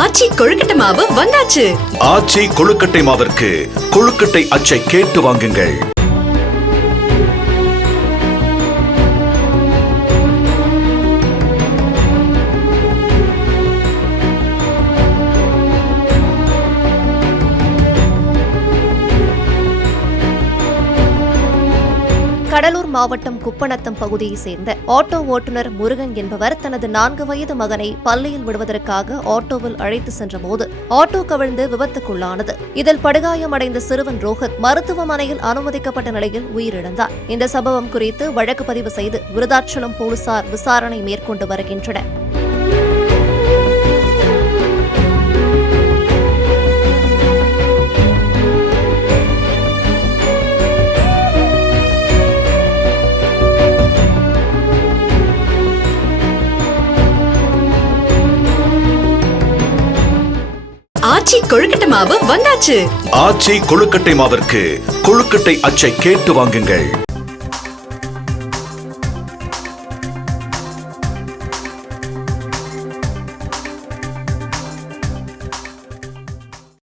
ஆச்சி கொழுக்கட்டை மாவு வந்தாச்சு. ஆச்சி கொழுக்கட்டை மாவிற்கு கொழுக்கட்டை அச்சை கேட்டு வாங்குங்கள். கடலூர் மாவட்டம் குப்பநத்தம் பகுதியைச் சேர்ந்த ஆட்டோ ஓட்டுநர் முருகன் என்பவர் தனது 4 வயது மகனை பள்ளியில் விடுவதற்காக ஆட்டோவில் அழைத்து சென்றபோது ஆட்டோ கவிழ்ந்து விபத்துக்குள்ளானது. இதில் படுகாயமடைந்த சிறுவன் ரோஹித் மருத்துவமனையில் அனுமதிக்கப்பட்ட நிலையில் உயிரிழந்தார். இந்த சம்பவம் குறித்து வழக்கு பதிவு செய்து விருதாச்சலம் போலீசார் விசாரணை மேற்கொண்டு வருகின்றனர். ஆச்சி கொழுக்கட்டை மாவு வந்தாச்சு. ஆச்சி கொழுக்கட்டை மாவிற்கு கொழுக்கட்டை அச்சை கேட்டு வாங்குங்கள்.